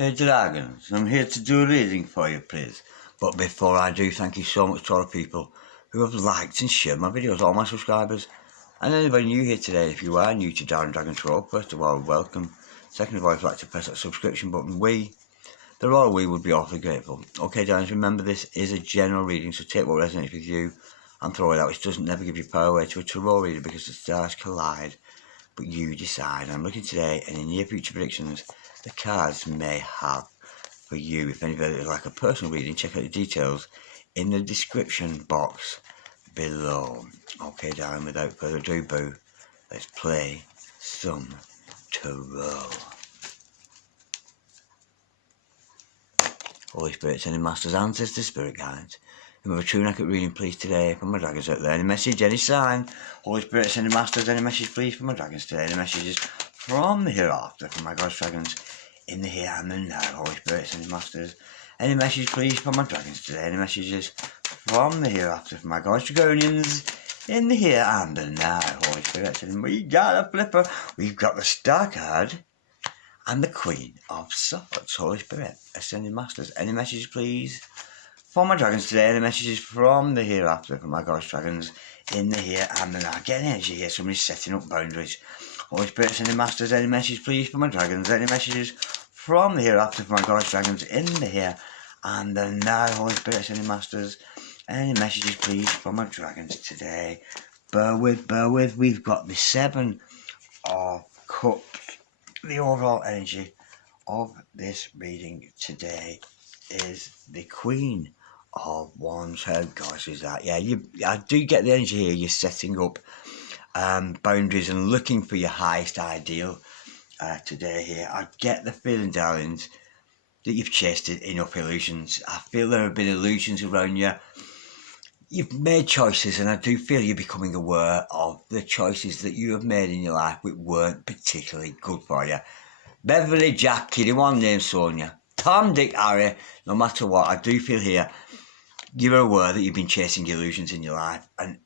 Hey Dragons, I'm here to do a reading for you, please. But before I do, thank you so much to all the people who have liked and shared my videos, all my subscribers. And anybody new here today, if you are new to Darren Dragon's Road, first of all, welcome. Second of all, if you'd like to press that subscription button, the royal we would be awfully grateful. Okay, Darrens, remember this is a general reading, so take what resonates with you and throw it out. It doesn't never give you power away to a tarot reader because the stars collide, but you decide. And I'm looking today, and in near future predictions, the cards may have for you. If anybody would like a personal reading, check out the details in the description box below. Okay, darling, without further ado, boo, let's play some tarot. Holy Spirit, sending masters, ancestors, spirit guides. Remember, true and accurate reading, please, today from my dragons out there. Any message, any sign. Holy Spirit, sending masters, any message, please, from my dragons today. Any messages from the hereafter, from my God's dragons in the here and the now. Holy Spirit, sending masters, any message, please, from my dragons today. Any messages from the hereafter, from my God's dragonians in the here and the now. Holy Spirit, sending, we got a flipper. We've got the star card and the Queen of Swords. Holy Spirit, ascending masters, any messages, please, for my dragons today. Any messages from the hereafter, from my God's dragons in the here and the now. Get energy here, somebody's setting up boundaries. Holy Spirit, sending masters, any message, please, for my dragons. Any messages from the hereafter, from my God's dragons in the here and the now. Holy Spirit, sending masters, any messages, please, for my dragons today. Bear with, we've got the Seven of Cups. The overall energy of this reading today is the Queen of Wands. How gosh is that? Yeah, I do get the energy here. You're setting up boundaries and looking for your highest ideal today here. I get the feeling, darlings, that you've chased enough illusions. I feel there have been illusions around you. You've made choices, and I do feel you're becoming aware of the choices that you have made in your life which weren't particularly good for you. Beverly, Jack, Kitty, one named Sonia, Tom, Dick, Harry, no matter what, I do feel here you're aware that you've been chasing illusions in your life, and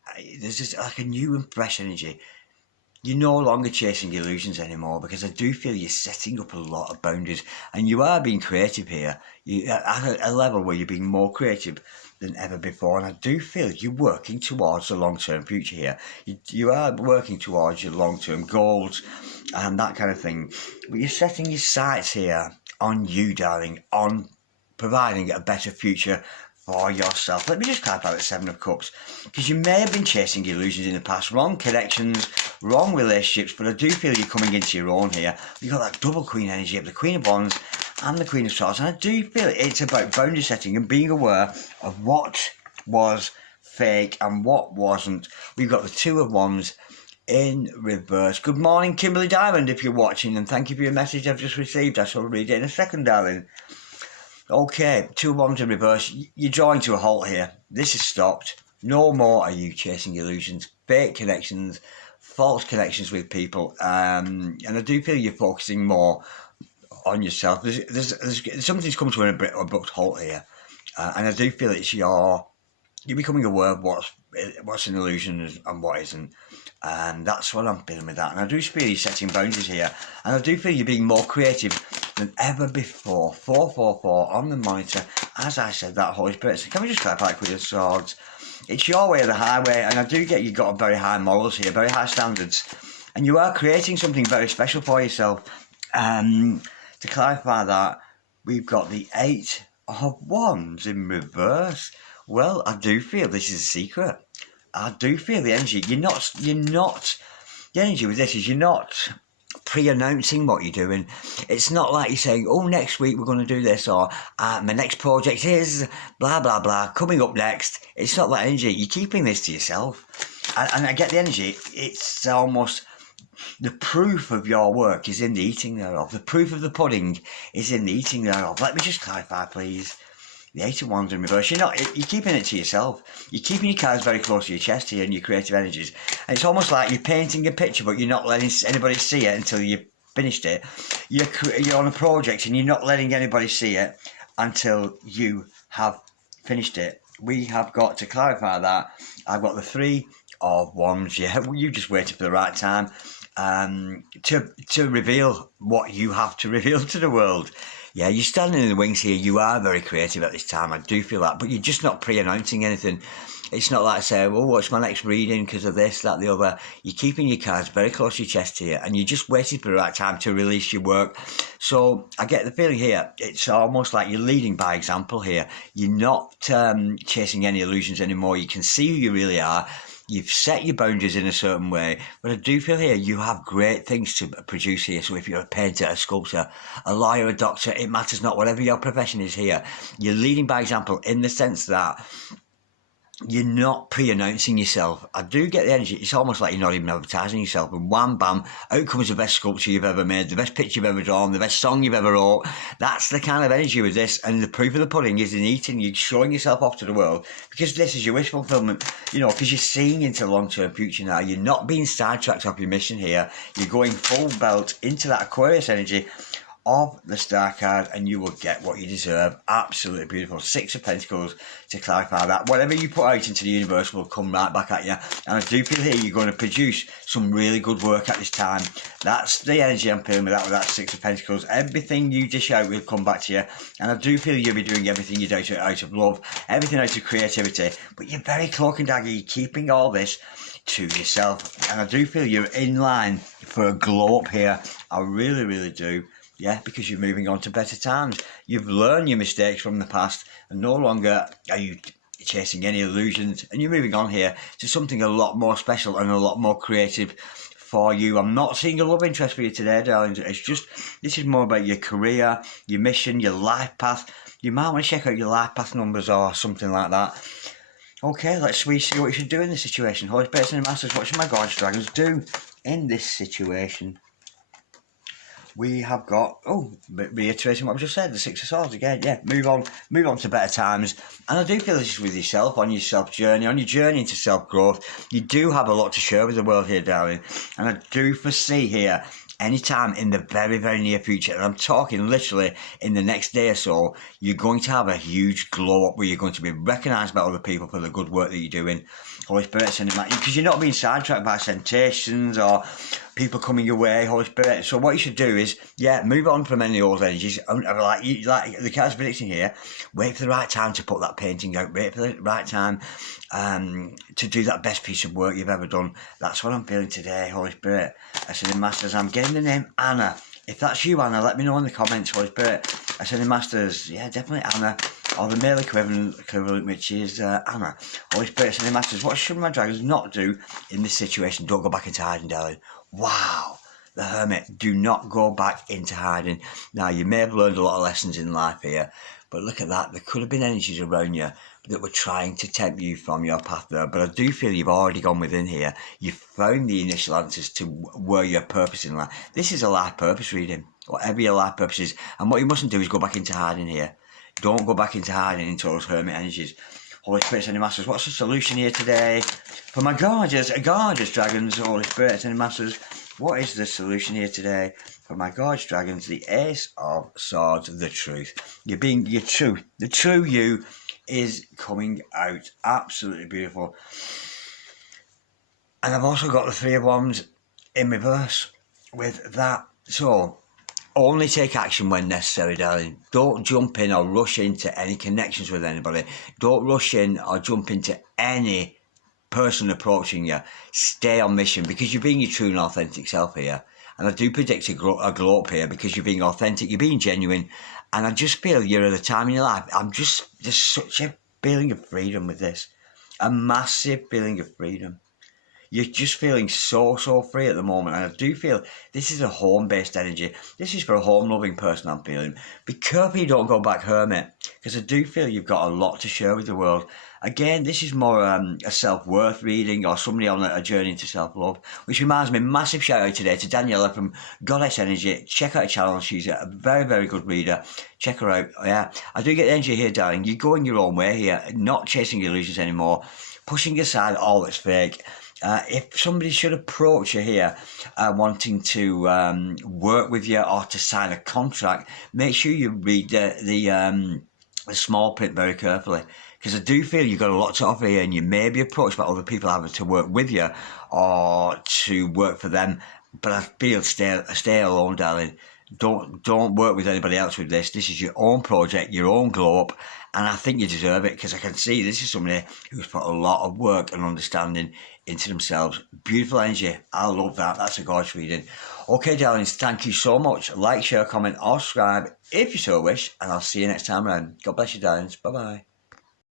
there's just like a new and fresh energy. You're no longer chasing illusions anymore, because I do feel you're setting up a lot of boundaries, and you are being creative here. You're at a level where you're being more creative than ever before, and I do feel you're working towards the long-term future here. You are working towards your long-term goals and that kind of thing, but you're setting your sights here on you, darling, on providing a better future for yourself. Let me just clarify the Seven of Cups, because you may have been chasing illusions in the past, wrong connections, wrong relationships, but I do feel you're coming into your own here. You've got that double Queen energy of the Queen of Wands and the Queen of Swords, and I do feel it's about boundary setting and being aware of what was fake and what wasn't. We've got the Two of Wands in reverse. Good morning, Kimberly Diamond, if you're watching, and thank you for your message I've just received. I shall read it in a second, darling. Okay, Two of Wands in reverse. You're drawing to a halt here. This is stopped. No more are you chasing illusions, fake connections, false connections with people, and I do feel you're focusing more on yourself. There's something's come to an abrupt halt here, and I do feel it's you're becoming aware of what's an illusion and what isn't, and that's what I'm feeling with that. And I do feel you're setting boundaries here, and I do feel you're being more creative than ever before. 444 on the monitor. As I said, that Holy Spirit. So can we just clap back with your swords? It's your way or the highway, and I do get you've got very high morals here, very high standards, and you are creating something very special for yourself. To clarify that, we've got the Eight of Wands in reverse. Well, I do feel this is a secret. I do feel the energy. The energy with this is you're not pre-announcing what you're doing. It's not like you're saying, oh, next week we're going to do this, or my next project is blah, blah, blah, coming up next. It's not that energy. You're keeping this to yourself. And I get the energy. It's almost the proof of your work is in the eating thereof. The proof of the pudding is in the eating thereof. Let me just clarify, please. The Eight of Wands in reverse. You're keeping it to yourself. You're keeping your cards very close to your chest here and your creative energies. And it's almost like you're painting a picture, but you're not letting anybody see it until you've finished it. You're on a project and you're not letting anybody see it until you have finished it. We have got to clarify that. I've got the Three of Wands. Yeah, you just waited for the right time. to reveal what you have to reveal to the world. Yeah, you're standing in the wings here. You are very creative at this time. I do feel that, but you're just not pre-announcing anything. It's not like saying, "Oh, what's my next reading because of this, that, the other." You're keeping your cards very close to your chest here, and you're just waiting for the right time to release your work. So I get the feeling here, it's almost like you're leading by example here. You're not chasing any illusions anymore. You can see who you really are. You've set your boundaries in a certain way, but I do feel here you have great things to produce here. So if you're a painter, a sculptor, a lawyer, a doctor, it matters not, whatever your profession is here. You're leading by example in the sense that you're not pre-announcing yourself. I do get the energy. It's almost like you're not even advertising yourself. And wham, bam, out comes the best sculpture you've ever made, the best picture you've ever drawn, the best song you've ever wrote. That's the kind of energy with this. And the proof of the pudding is in eating. You're showing yourself off to the world because this is your wish fulfillment, because you're seeing into the long-term future now. You're not being sidetracked off your mission here. You're going full belt into that Aquarius energy of the Star card, and you will get what you deserve. Absolutely beautiful. 6 of Pentacles to clarify that. Whatever you put out into the universe will come right back at you. And I do feel here you're going to produce some really good work at this time. That's the energy I'm feeling with that 6 of Pentacles. Everything you dish out will come back to you. And I do feel you'll be doing everything you do out of love, everything out of creativity. But you're very cloak and dagger. You're keeping all this to yourself. And I do feel you're in line for a glow up here. I really, really do. Yeah, because you're moving on to better times. You've learned your mistakes from the past, and no longer are you chasing any illusions, and you're moving on here to something a lot more special and a lot more creative for you. I'm not seeing a love interest for you today, darling. It's just, this is more about your career, your mission, your life path. You might want to check out your life path numbers or something like that. Okay, let's see what you should do in this situation. Holy Spirits and Masters, what should my Gorgeous Dragons do in this situation? We have got, reiterating what I've just said, the 6 of Swords again. Yeah, move on to better times. And I do feel this is with yourself, on your self-journey, on your journey into self-growth. You do have a lot to share with the world here, darling. And I do foresee here, anytime in the very, very near future, and I'm talking literally in the next day or so, you're going to have a huge glow up where you're going to be recognised by other people for the good work that you're doing. Holy Spirit, sending back, because you're not being sidetracked by temptations or people coming your way, Holy Spirit. So what you should do is, move on from any old energies. Like the card's predicting here, wait for the right time to put that painting out. Wait for the right time to do that best piece of work you've ever done. That's what I'm feeling today, Holy Spirit. Ascending Masters, I'm getting the name Anna. If that's you, Anna, let me know in the comments, Holy Spirit. Ascending Masters, yeah, definitely Anna. Or the male equivalent, which is Anna. Holy Spirit, Ascending Masters, what should my dragons not do in this situation? Don't go back into hiding, darling. Wow. The Hermit, do not go back into hiding. Now, you may have learned a lot of lessons in life here, but look at that. There could have been energies around you that were trying to tempt you from your path there. But I do feel you've already gone within here. You've found the initial answers to where your purpose in life. This is a life purpose reading, whatever your life purpose is. And what you mustn't do is go back into hiding here. Don't go back into hiding into those Hermit energies. Holy Spirits and Masters, what's the solution here today? For my gorgeous dragons, Holy Spirits and Masters, what is the solution here today? For my gorgeous dragons, the Ace of Swords, the truth. You're being your truth. The true you is coming out. Absolutely beautiful. And I've also got the 3 of Wands in reverse with that. So, only take action when necessary, darling. Don't jump in or rush into any connections with anybody. Don't rush in or jump into any person approaching you. Stay on mission because you're being your true and authentic self here. And I do predict a glow up here because you're being authentic, you're being genuine. And I just feel you're at a time in your life. There's such a feeling of freedom with this. A massive feeling of freedom. You're just feeling so free at the moment. And I do feel this is a home-based energy. This is for a home-loving person, I'm feeling. Be careful you don't go back Hermit, because I do feel you've got a lot to share with the world. Again, this is more a self-worth reading or somebody on a journey into self-love, which reminds me, massive shout-out today to Daniela from Goddess Energy. Check out her channel. She's a very, very good reader. Check her out. Yeah, I do get the energy here, darling. You're going your own way here, not chasing illusions anymore, pushing aside all that's fake. If somebody should approach you here wanting to work with you or to sign a contract, make sure you read the small print very carefully, because I do feel you've got a lot to offer here and you may be approached by other people having to work with you or to work for them. But I feel stay alone, darling. Don't work with anybody else with this. This is your own project, your own glow up, and I think you deserve it, because I can see this is somebody who's put a lot of work and understanding into themselves. Beautiful energy. I love that. That's a gorgeous reading. Okay, darlings, thank you so much. Like, share, comment, or subscribe if you so wish, and I'll see you next time around. God bless you, darlings. Bye bye.